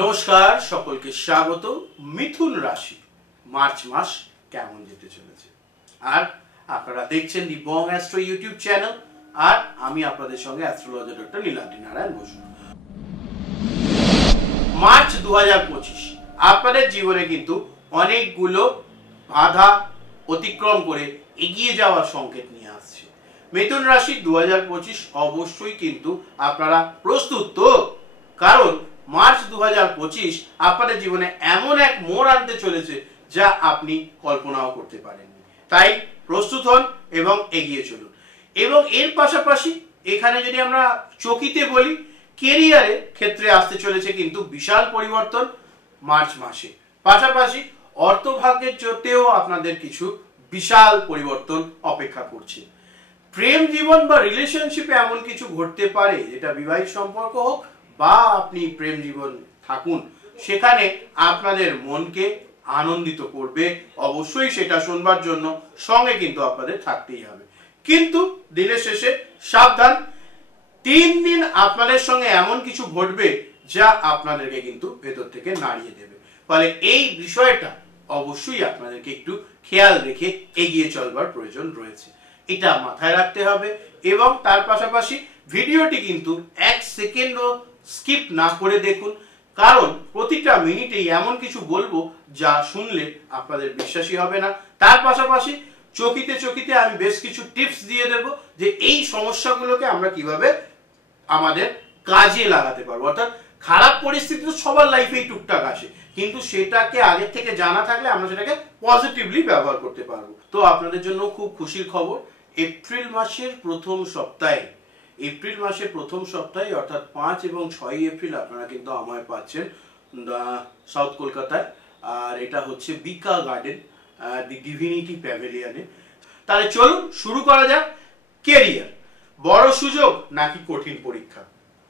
নমস্কার সকলকে স্বাগত। মিথুন রাশি মার্চ মাস কেমন যেতে চলেছে আর আপনারা দেখছেন the Bong astro YouTube channel আর আমি আপনাদের সঙ্গে astrologer doctor Niladri Narayan Basu. March 2025 আপনাদের জীবনে কিন্তু অনেকগুলো বাধা অতিক্রম করে এগিয়ে যাওয়ার সংকেত নিয়ে আসছে। মিথুন রাশি 2025 অবশ্যই কিন্তু আপনারা প্রস্তুত তো, কারণ মার্চ 2025 আপনাদের জীবনে এমন এক মোড় আনতে চলেছে যা আপনি কল্পনাও করতে পারেননি। তাই প্রস্তুত হন এবং এগিয়ে চলুন। এবং এর পাশাপাশি এখানে যদি আমরা চকিতে বলি, কেরিয়ারের ক্ষেত্রে আসতে চলেছে কিন্তু বিশাল পরিবর্তন মার্চ মাসে। পাশাপাশি অর্থভাগ্যের জোতেও আপনাদের কিছু বিশাল পরিবর্তন অপেক্ষা করছে। প্রেম জীবন বা রিলেশনশিপে এমন কিছু ঘটতে পারে যেটা বিবাহিত সম্পর্ক হোক বা আপনি প্রেম জীবন থাকুন, সেখানে আপনাদের মনকে আনন্দিত করবে। অবশ্যই সেটা শুনবার জন্য সঙ্গে কিন্তু আপনাদের থাকতেই হবে। কিন্তু দিনের শেষে সাবধান, 3 দিন আপনাদের সঙ্গে এমন কিছু ঘটবে যা আপনাদেরকে কিন্তু ভেতর থেকে নাড়িয়ে দেবে। ফলে এই বিষয়টা অবশ্যই আপনাদেরকে একটু খেয়াল রেখে এগিয়ে চলবার প্রয়োজন রয়েছে, এটা মাথায় রাখতে হবে। এবং তার পাশাপাশি ভিডিওটি কিন্তু 1 সেকেন্ডও স্কিপ না করে দেখুন, কারণ প্রতিটা মিনিটেই এমন কিছু বলবো যা শুনলে আপনাদের বিশ্বাসই হবে না। তার পাশাপাশি চকিতে চকিতে আমি বেশ কিছু টিপস দিয়ে দেব যে এই সমস্যাগুলোকে আমরা কিভাবে আমাদের কাজে লাগাতে পারবো। অর্থাৎ খারাপ পরিস্থিতি তো সবার লাইফেই টুকটাক আসে, কিন্তু সেটাকে আগে থেকে জানা থাকলে আমরা সেটাকে পজিটিভলি ব্যবহার করতে পারবো। তো আপনাদের জন্য খুব খুশির খবর, এপ্রিল মাসের প্রথম সপ্তাহে অর্থাৎ 5 এবং 6 এপ্রিল আপনারা কিন্তু আমায় পাচ্ছেন সাউথ কলকাতায়। আর এটা হচ্ছে বিকা গার্ডেন, দি ডিভিনিটি প্যাভিলিয়নে। তাহলে চলুন শুরু করা যাক। কেরিয়ার, বড় সুযোগ নাকি কঠিন পরীক্ষা,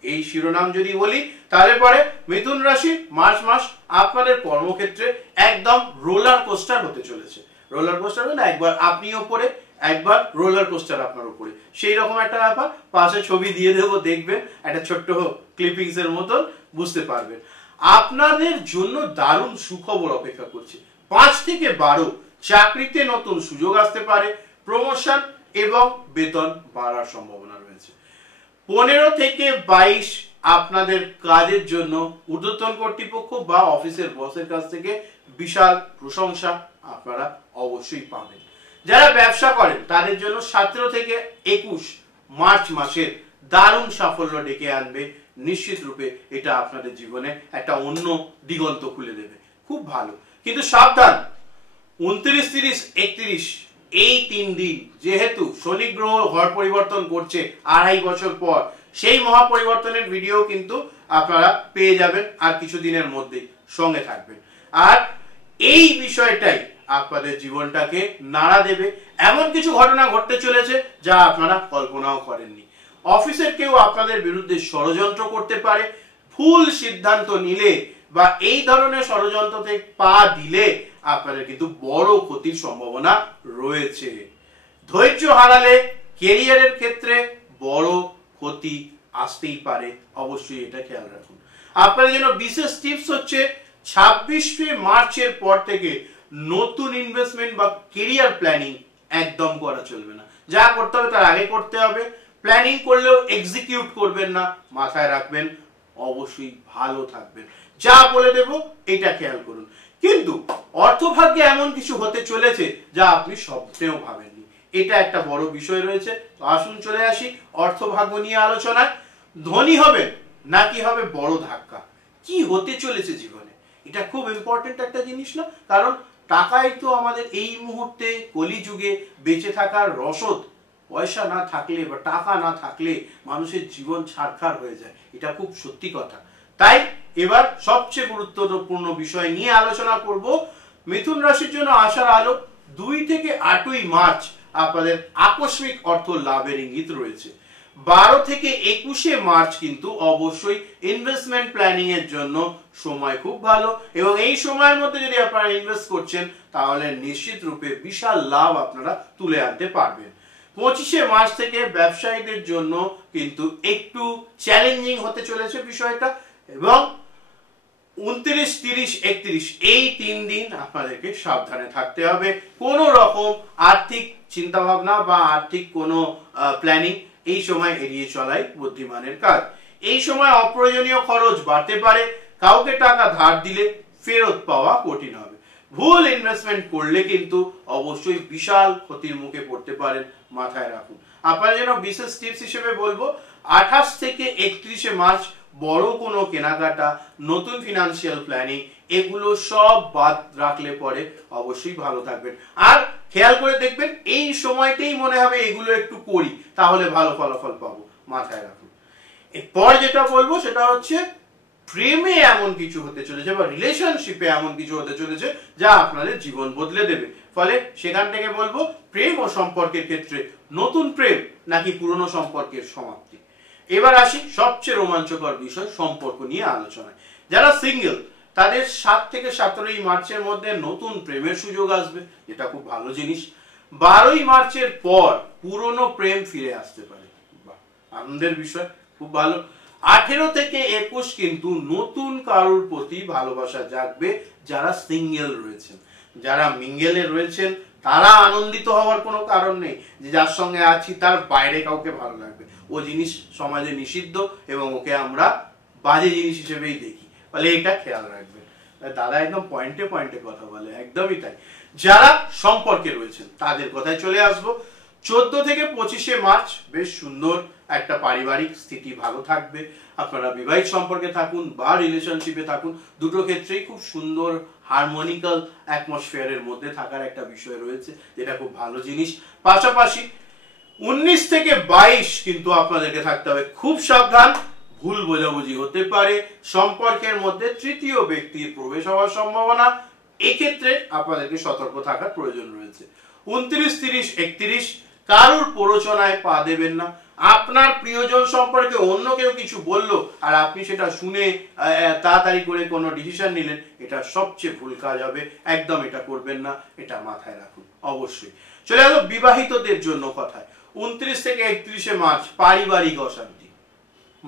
এই শিরোনাম যদি বলি তাহলে পরে মিথুন রাশি মার্চ মাস আপনাদের কর্মক্ষেত্রে একদম রোলার কোস্টার হতে চলেছে। রোলার কোস্টার মানে একবার আপনি ওপরে, একবার রোলার কোস্টার আপনার উপরে, সেই রকম একটা ব্যাপার। পাশে ছবি দিয়ে দেবো, দেখবেন একটা ছোট্ট ক্লিপিংস এর মতন, বুঝতে পারবেন। আপনাদের জন্য দারুণ সুখবর অপেক্ষা করছে। 5 থেকে 12 চাকরিতে নতুন সুযোগ আসতে পারে, প্রমোশন এবং বেতন বাড়ার সম্ভাবনা রয়েছে। 15 থেকে 22 আপনাদের কাজের জন্য ঊর্ধ্বতন কর্তৃপক্ষ বা অফিসের বসের কাছ থেকে বিশাল প্রশংসা আপনারা অবশ্যই পাবেন। যারা ব্যবসা করেন তাদের জন্য 17 থেকে 21 মার্চ মাসের দারুণ সাফল্য ডেকে আনবে। নিশ্চিত রূপে এটা আপনাদের জীবনে একটা অন্য দিগন্ত খুলে দেবে, খুব ভালো। কিন্তু সাবধান, 29, 30, 31 এই 3 দিন যেহেতু শনি গ্রহ ঘর পরিবর্তন করছে 2.5 বছর পর, সেই মহাপরিবর্তনের ভিডিও কিন্তু আপনারা পেয়ে যাবেন আর কিছু দিনের মধ্যেই, সঙ্গে থাকবেন। আর এই বিষয়টাই আপনাদের জীবনটাকে নাড়া দেবে। এমন কিছু ঘটনা ঘটতে চলেছে যা আপনারা কল্পনাও করেননি। অফিসের কেউ আপনাদের বিরুদ্ধে ষড়যন্ত্র করতে পারে। ভুল সিদ্ধান্ত নিলে বা এই ধরনের ষড়যন্ত্রতে পা দিলে আপনাদের কিন্তু বড় ক্ষতির সম্ভাবনা রয়েছে। ধৈর্য হারালে ক্যারিয়ারের ক্ষেত্রে বড় ক্ষতি আসতেই পারে, অবশ্যই এটা খেয়াল রাখুন। আপনাদের জন্য বিশেষ টিপস হচ্ছে 26 মার্চের পর থেকে নতুন ইনভেস্টমেন্ট বা ক্যারিয়ার প্ল্যানিং একদম করা চলবে না। যা করতে হবে তার আগে করতে হবে। প্ল্যানিং করলেও এক্সিকিউট করবেন না, মাথায় রাখবেন অবশ্যই ভালো থাকবেন। যা বলে দেব এটা খেয়াল করুন। কিন্তু অর্থভাগ্যে এমন কিছু হতে চলেছে যা আপনি স্বপ্নেও ভাবেননি, এটা একটা বড় বিষয় রয়েছে। তো আসুন চলে আসি অর্থভাগ্য নিয়ে আলোচনায়। ধনী হবেন নাকি হবে বড় ধাক্কা, কি হতে চলেছে জীবনে, এটা খুব ইম্পর্টেন্ট একটা জিনিস না? কারণ টাকাই তো আমাদের এই মুহূর্তে কলিযুগে বেঁচে থাকার রসদ। পয়সা না থাকলে বা টাকা না থাকলে মানুষের জীবন ছারখার হয়ে যায়, এটা খুব সত্যি কথা। তাই এবার সবচেয়ে গুরুত্বপূর্ণ বিষয় নিয়ে আলোচনা করব। মিথুন রাশির জন্য আশার আলো। 2 থেকে 8ই মার্চ আপনাদের আকস্মিক অর্থ লাভের ইঙ্গিত রয়েছে। 12 থেকে 21শে মার্চ কিন্তু অবশ্যই ইনভেস্টমেন্ট প্ল্যানিং এর জন্য সময় খুব ভালো, এবং এই সময়ের মধ্যে যদি আপনারা ইনভেস্ট করছেন তাহলে নিশ্চিত রূপে বিশাল লাভ আপনারা তুলে আনতে পারবেন। 25শে মার্চ থেকে ব্যবসায়ীদের জন্য কিন্তু একটু চ্যালেঞ্জিং হতে চলেছে বিষয়টা, এবং 29, 30, 31 এই 3 দিন আপনাদেরকে সাবধানে থাকতে হবে। কোনো রকম আর্থিক চিন্তা ভাবনা বা আর্থিক কোনো প্ল্যানিং এই সময় এড়িয়ে চলাই বুদ্ধিমানের কাজ। এই সময় অপ্রয়োজনীয় খরচ বাড়তে পারে, কাউকে টাকা ধার দিলে ফেরত পাওয়া কঠিন হবে। ভুল ইনভেস্টমেন্ট করলে কিন্তু অবশ্যই বিশাল ক্ষতির মুখে পড়তে পারেন, মাথায় রাখুন। আপনার জন্য বিশেষ টিপস হিসেবে বলবো 28 থেকে 31 মার্চ বড় কোনো কেনাকাটা, নতুন ফিনান্সিয়াল প্ল্যানিং এগুলো সব বাদ রাখলে পরে অবশ্যই ভালো থাকবেন। আর খেয়াল করে দেখবেন এই সময়তেই মনে হবে এগুলো একটু করি, তাহলে ভালো ফলাফল পাবো, মাথায় রাখুন। এরপর যেটা বলবো সেটা হচ্ছে প্রেমে এমন কিছু হতে চলেছে বা রিলেশনশিপে এমন কিছু হতে চলেছে যা আপনাদের জীবন বদলে দেবে। ফলে সেখান থেকে বলবো প্রেম ও সম্পর্কের ক্ষেত্রে নতুন প্রেম নাকি পুরনো সম্পর্কের সমাপ্তি। এবার আসি সবচেয়ে রোমাঞ্চকর বিষয় সম্পর্ক নিয়ে আলোচনায়। যারা সিঙ্গেল তাদের 7 থেকে 17 মার্চের মধ্যে নতুন প্রেমের সুযোগ আসবে, যেটা খুব ভালো জিনিস। 12 মার্চের পর পুরনো প্রেম ফিরে আসতে পারে, আনন্দের বিষয়, খুব ভালো। 18 থেকে 21 কিন্তু নতুন কারোর প্রতি ভালোবাসা জাগবে যারা সিঙ্গেল রয়েছেন। যারা মিঙ্গেলে রয়েছেন তারা আনন্দিত হওয়ার কোনো কারণ নেই যে যার সঙ্গে আছি তার বাইরে কাউকে ভালো লাগবে। ও জিনিস সমাজে নিষিদ্ধ এবং ওকে আমরা বাজে জিনিস হিসেবেই দেখি, ফলে এটা খেয়াল রাখবেন। দাদা একদম পয়েন্টে পয়েন্টে কথা বলে, একদমই তাই। যারা সম্পর্কে রয়েছেন তাদের কথায় চলে আসবো। 14 থেকে 25 মার্চ বেশ সুন্দর একটা পারিবারিক স্থিতি ভালো থাকবে। আপনারা বিবাহিত সম্পর্কে থাকুন বা রিলেশনশিপে থাকুন, দুটো ক্ষেত্রেই খুব সুন্দর হারমোনিক্যাল অ্যাটমসফিয়ারের মধ্যে থাকার একটা বিষয় রয়েছে, যেটা খুব ভালো জিনিস। পাশাপাশি 19 থেকে 22 কিন্তু আপনাদেরকে থাকতে হবে খুব সাবধান, ভুল বোঝাবুঝি হতে পারে, সম্পর্কের মধ্যে তৃতীয় ব্যক্তির প্রবেশ হওয়ার সম্ভাবনা, এক্ষেত্রে আপনাদেরকে সতর্ক থাকার প্রয়োজন রয়েছে। 29, 30, 31 কারোর প্ররোচনায় পা দেবেন না। আপনার প্রিয়জন সম্পর্কে অন্য কেউ কিছু বললো আর আপনি সেটা শুনে তাড়াতাড়ি করে কোনো ডিসিশন নিলেন, এটা সবচেয়ে ভুল কাজ হবে। একদম এটা করবেন না, এটা মাথায় রাখুন অবশ্যই। চলে গেল বিবাহিতদের জন্য কথায়। 29 থেকে 31 মার্চ পারিবারিক অশান্তি,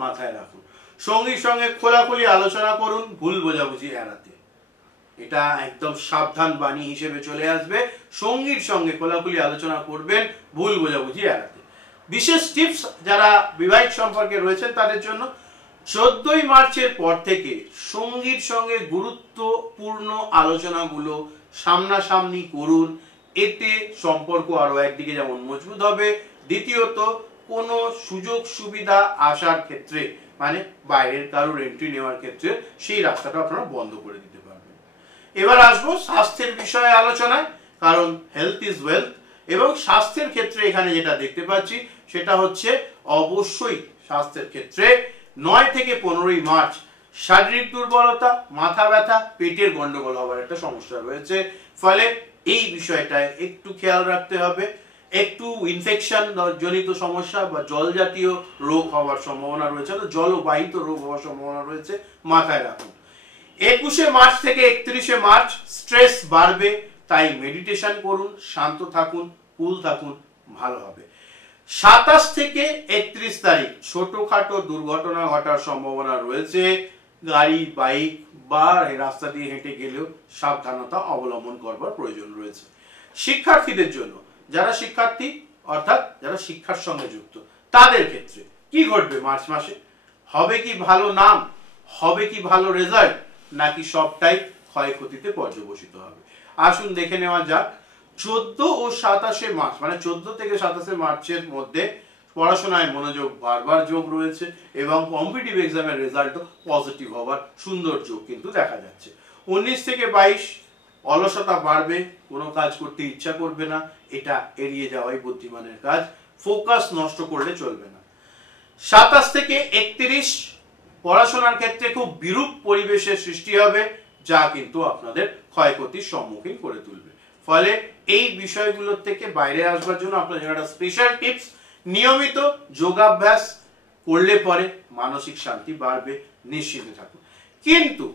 মাথায় রাখুন। সঙ্গীর সঙ্গে খোলাখুলি আলোচনা করুন ভুল বোঝাবুঝি এড়াতে, এটা একদম সাবধান বাণী হিসেবে চলে আসবে। সঙ্গীর সঙ্গে খোলাখুলি আলোচনা করবেন ভুল বোঝাবুঝি এড়াতে। বিশেষ টিপস যারা বিবাহিত সম্পর্কে রয়েছেন তাদের জন্য 14 মার্চের পর থেকে সঙ্গীর সঙ্গে গুরুত্বপূর্ণ আলোচনাগুলো সামনাসামনি করুন। এতে সম্পর্ক আরো একদিকে যেমন মজবুত হবে, দ্বিতীয়ত কোনো সুযোগ সুবিধা আসার ক্ষেত্রে মানে বাইরের কারোর এন্ট্রি নেওয়ার ক্ষেত্রে সেই রাস্তাটা আপনারা বন্ধ করে দিতে পারবেন। এবার আসবো স্বাস্থ্যের বিষয়ে আলোচনায়, কারণ হেলথ ইজ ওয়েলথ। এবং স্বাস্থ্যের ক্ষেত্রে এখানে যেটা দেখতে পাচ্ছি সেটা হচ্ছে অবশ্যই স্বাস্থ্যের ক্ষেত্রে 9 থেকে 15 মার্চ শারীরিক দুর্বলতা, মাথা ব্যথা, পেটের গন্ডগোল হওয়ার একটা সমস্যা রয়েছে। ফলে এই বিষয়টায় একটু খেয়াল রাখতে হবে। একটু ইনফেকশন জনিত সমস্যা বা জল জাতীয় রোগ হওয়ার সম্ভাবনা রয়েছে, জলবাহিত রোগ হওয়ার সম্ভাবনা রয়েছে, মাথায় রাখুন। 21 মার্চ থেকে 31 মার্চ স্ট্রেস বাড়বে, তাই মেডিটেশন করুন, শান্ত থাকুন, কুল থাকুন, ভালো হবে। 27 থেকে 31 তারিখ ছোটখাটো দুর্ঘটনা ঘটার সম্ভাবনা রয়েছে। গাড়ি, বাইক বা রাস্তা দিয়ে হেঁটে গেলেও সাবধানতা অবলম্বন করবার প্রয়োজন রয়েছে। শিক্ষার্থীদের জন্য, যারা শিক্ষার্থী অর্থাৎ যারা শিক্ষার সঙ্গে যুক্ত, তাদের ক্ষেত্রে কি ঘটবে মার্চ মাসে? হবে কি ভালো নাম, হবে কি ভালো রেজাল্ট, নাকি সবটাই ক্ষয়ক্ষতিতে পর্যবসিত হবে? আসুন দেখে নেওয়া যাক। 14 ও 27 মার্চ মানে 14 থেকে 27 মার্চের মধ্যে পড়াশোনায় মনোযোগ বারবার যোগ রয়েছে এবং কম্পিটিটিভ এক্সামের রেজাল্টও পজিটিভ হওয়ার সুন্দর যোগ কিন্তু দেখা যাচ্ছে। 19 থেকে 22 অলসতা বাড়বে, কোনো কাজ করতে ইচ্ছা করবে না, এটা এড়িয়ে যাওয়াই বুদ্ধিমানের কাজ, ফোকাস নষ্ট করলে চলবে না। 27 থেকে 31 পড়াশোনার ক্ষেত্রে খুব বিরূপ পরিবেশের সৃষ্টি হবে, যা কিন্তু আপনাদের ক্ষয়ক্ষতির সম্মুখীন করে তুলবে। ফলে এই বিষয়গুলোর থেকে বাইরে আসবার জন্য আপনার জন্য একটা স্পেশাল টিপস, নিয়মিত যোগাভ্যাস করলে পরে মানসিক শান্তি বাড়বে, নিশ্চিন্তে থাকুন। কিন্তু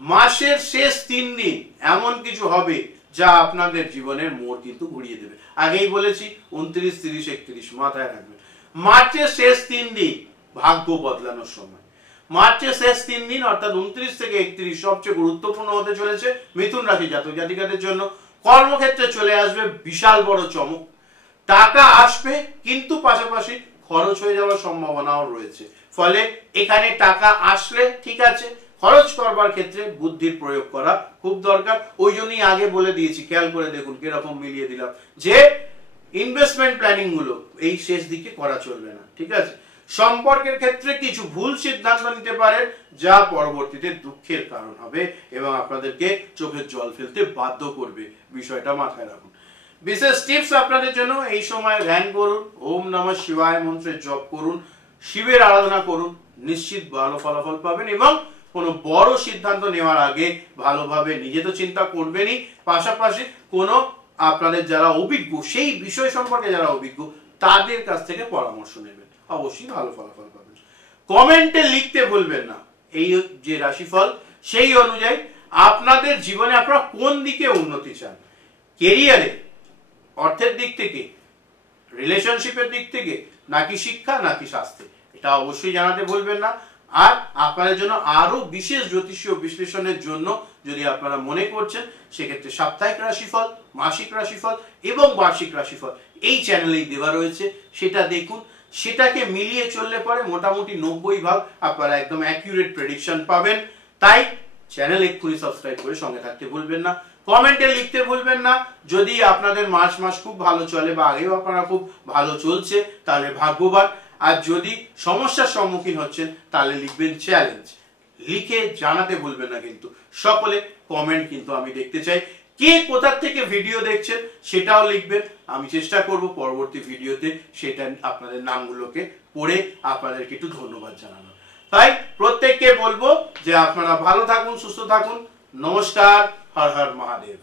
মাসের শেষ 3 দিন এমন কিছু হবে যা আপনাদের জীবনের মোড় কিন্তু ঘুরিয়ে দেবে। আগেই বলেছি 29, 30, 31 মাথায় রাখবেন। মার্চের শেষ 3 দিন ভাগ্য বদলানোর সময়। মার্চের শেষ 3 দিন অর্থাৎ 29 থেকে 31 সবচেয়ে গুরুত্বপূর্ণ হতে চলেছে মিথুন রাশি জাতক জাতিকাদের জন্য। কর্মক্ষেত্রে চলে আসবে বিশাল বড় চমক, টাকা আসবে কিন্তু পাশাপাশি খরচ হয়ে যাওয়ার সম্ভাবনাও রয়েছে। ফলে এখানে টাকা আসলে ঠিক আছে, খরচ করবার ক্ষেত্রে বুদ্ধির প্রয়োগ করা খুব দরকার। ওই জন্যই আগে বলে দিয়েছি, খেয়াল করে দেখুন কিরকম মিলিয়ে দিলাম, যে ইনভেস্টমেন্ট প্ল্যানিং গুলো এই শেষ দিকে করা চলবে না, ঠিক আছে। সম্পর্কের ক্ষেত্রে কিছু ভুল সিদ্ধান্ত নিতে পারেন যা পরবর্তীতে দুঃখের কারণ হবে এবং আপনাদেরকে চোখের জল ফেলতে বাধ্য করবে, বিষয়টা মাথায় রাখুন। বিশেষ টিপস আপনাদের জন্য, এই সময় ধ্যান করুন, ওম নমঃ শিবায় মন্ত্রের জপ করুন, শিবের আরাধনা করুন, নিশ্চিত ভালো ফলাফল পাবেন। এবং কোনো বড় সিদ্ধান্ত নেওয়ার আগে ভালোভাবে নিজে তো চিন্তা করবেনই, পাশাপাশি কোনো আপনাদের যারা অভিজ্ঞ সেই বিষয় সম্পর্কে যারা অভিজ্ঞ তাদের কাছ থেকে পরামর্শ নেবেন, অবশ্যই ভালো ফলাফল পাবেন। কমেন্টে লিখতে ভুলবেন না এই যে রাশিফল সেই অনুযায়ী আপনাদের জীবনে আপনারা কোন দিকে উন্নতি চান, কেরিয়ারে, অর্থের দিক থেকে, রিলেশনশিপের দিক থেকে, নাকি শিক্ষা, নাকি স্বাস্থ্যে, এটা অবশ্যই জানাতে ভুলবেন না। আর আপনাদের জন্য আরো বিশেষ জ্যোতিষীয় বিশ্লেষণের জন্য যদি আপনারা মনে করছেন, সেক্ষেত্রে সাপ্তাহিক রাশিফল, মাসিক রাশিফল এবং বার্ষিক রাশিফল এই চ্যানেলেই দেওয়া রয়েছে, সেটা দেখুন। সেটাকে মিলিয়ে চললে পরে মোটামুটি 90 ভাগ আপনারা একদম অ্যাকিউরেট প্রেডিকশন পাবেন। তাই চ্যানেল এক্ষুনি সাবস্ক্রাইব করে সঙ্গে থাকতে ভুলবেন না, কমেন্টে লিখতে ভুলবেন না। যদি আপনাদের মাস খুব ভালো চলে বা আগেও আপনারা খুব ভালো চলছে তাহলে ভাগ্যবান, আর যদি সমস্যার সম্মুখীন হচ্ছেন তাহলে লিখবেন চ্যালেঞ্জ, লিখে জানাতে ভুলবেন না। কিন্তু সকলে কমেন্ট কিন্তু আমি দেখতে চাই, কে কোথা থেকে ভিডিও দেখছেন সেটাও লিখবেন। আমি চেষ্টা করব পরবর্তী ভিডিওতে সেটা আপনাদের নামগুলোকে পড়ে আপনাদেরকে একটু ধন্যবাদ জানানো। তাই প্রত্যেককে বলবো যে আপনারা ভালো থাকুন, সুস্থ থাকুন। নমস্কার, হর হর মহাদেব।